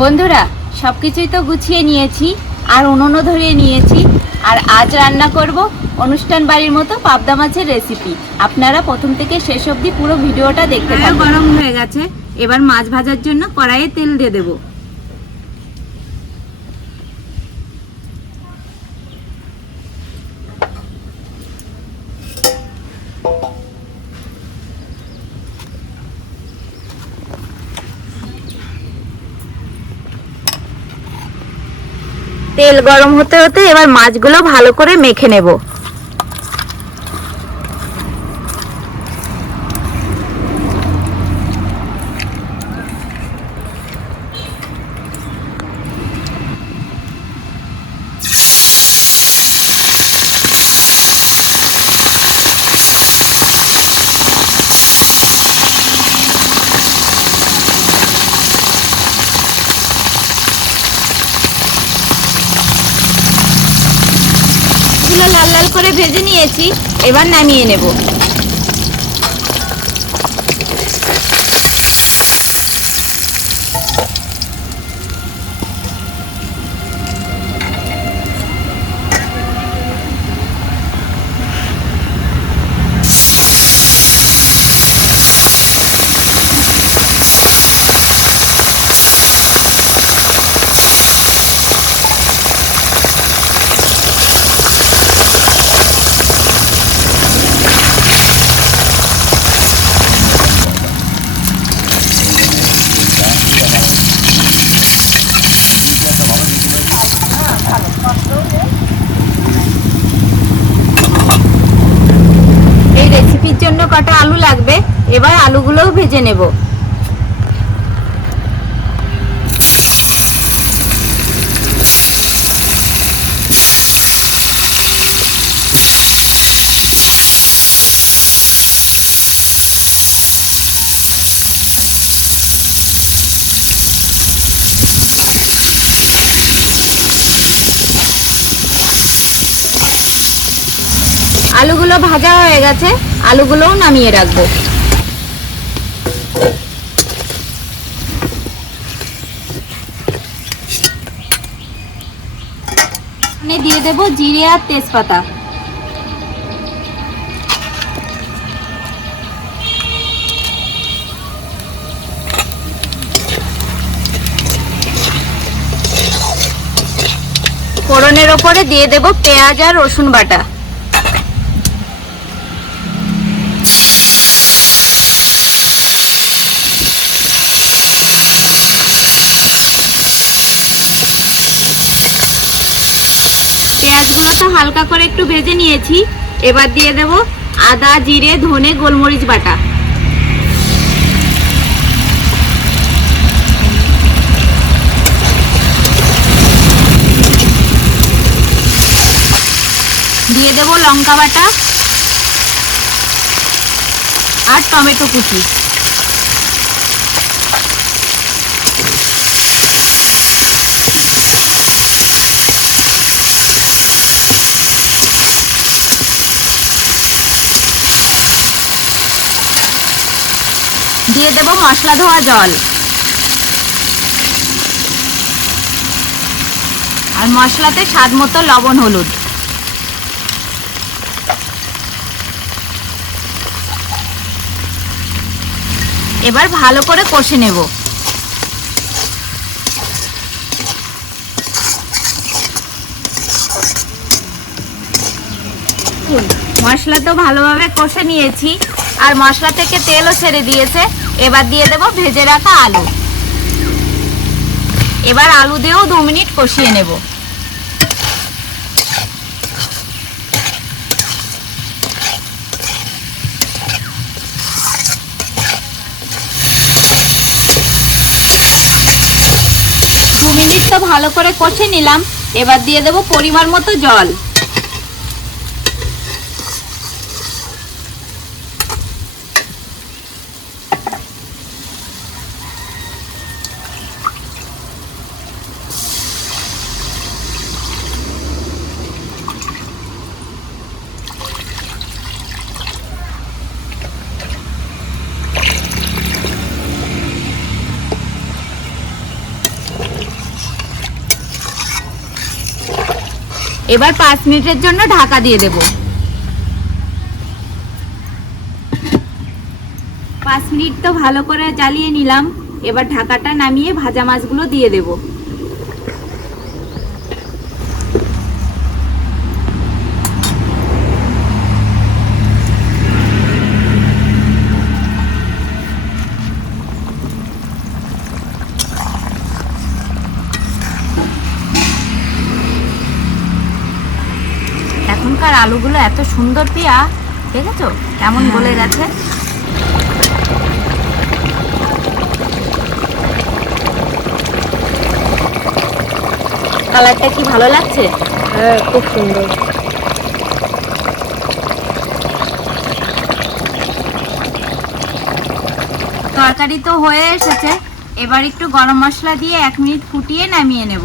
বন্ধুরা সব কিছুই তো গুছিয়ে নিয়েছি আর উনুনও ধরিয়ে নিয়েছি আর আজ রান্না করব অনুষ্ঠান বাড়ির মতো পাবদা মাছের রেসিপি আপনারা প্রথম থেকে শেষ অবধি পুরো ভিডিওটা দেখতে গরম হয়ে গেছে এবার মাছ ভাজার জন্য কড়াইয়ে তেল দিয়ে দেবো। তেল গরম হতে হতে এবার মাছগুলো ভালো করে মেখে নেবগুলো লাল করে ভেজে নিয়েছি এবার নামিয়ে নেব। রেসিপির জন্য কটা আলু লাগবে? এবার আলুগুলোও ভেজে নেব। আলুগুলো ভাজা হয়ে গেছে। আলুগুলোও নামিয়ে রাখব। দিয়ে দেব জিরে আর তেজপাতা। ফোড়নের ওপরে দিয়ে দেব পেঁয়াজ আর রসুন বাটা। তো হালকা করে একটু ভেজে নিয়েছি। এবার দিয়ে দেব আদা, জিরে, ধনে, গোলমরিচ বাটা। দিয়ে দেব লঙ্কা বাটা আর টমেটো কুচি। দিয়ে দেব মশলা ধোয়া জল। আর মশলাতে স্বাদ মতো লবণ, হলুদ। এবার ভালো করে কষে নেব। মশলা তো ভালোভাবে কষে নিয়েছি। আর মশলা থেকে তেলও ছেড়ে দিয়েছে। এবার দিয়ে দেব ভেজে রাখা আলু। এবার আলু দিয়েও দু মিনিট কষিয়ে নেব। দু মিনিট তো ভালো করে কষে নিলাম। এবার দিয়ে দেব পরিমাণ মতো জল। এবার পাঁচ মিনিটের জন্য ঢাকা দিয়ে দেব। পাঁচ মিনিট তো ভালো করে জ্বালিয়ে নিলাম। এবার ঢাকাটা নামিয়ে ভাজা মাছগুলো দিয়ে দেব। এখনকার আলুগুলো এত সুন্দর পিয়া দেখেছ? কেমন গলে গেছে? কালারটা কি ভালো লাগছে? হ্যাঁ খুব সুন্দর। তরকারি তো হয়ে এসেছে। এবার একটু গরম মশলা দিয়ে এক মিনিট ফুটিয়ে নামিয়ে নেব।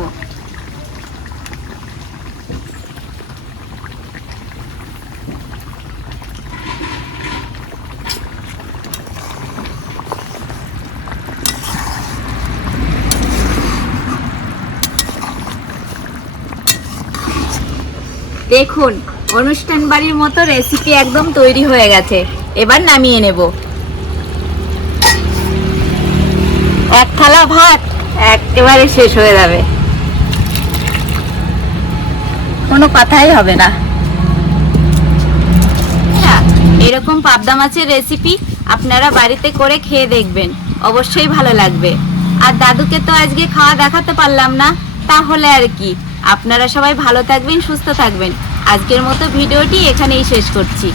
দেখুন অনুষ্ঠান বাড়ির মতো রেসিপি একদম তৈরি হয়ে গেছে। এবার নামিয়ে নেব। এক থালা ভাত একেবারে শেষ হয়ে যাবে। কোনো কথাই হবে না। আচ্ছা, এরকম পাবদা মাছের রেসিপি আপনারা বাড়িতে করে খেয়ে দেখবেন। অবশ্যই ভালো লাগবে। আর দাদুকে তো আজকে খাওয়া দেখাতে পারলাম না তাহলে আর কি। আপনারা সবাই ভালো থাকবেন সুস্থ থাকবেন। আজকের মতো ভিডিওটি এখানেই শেষ করছি।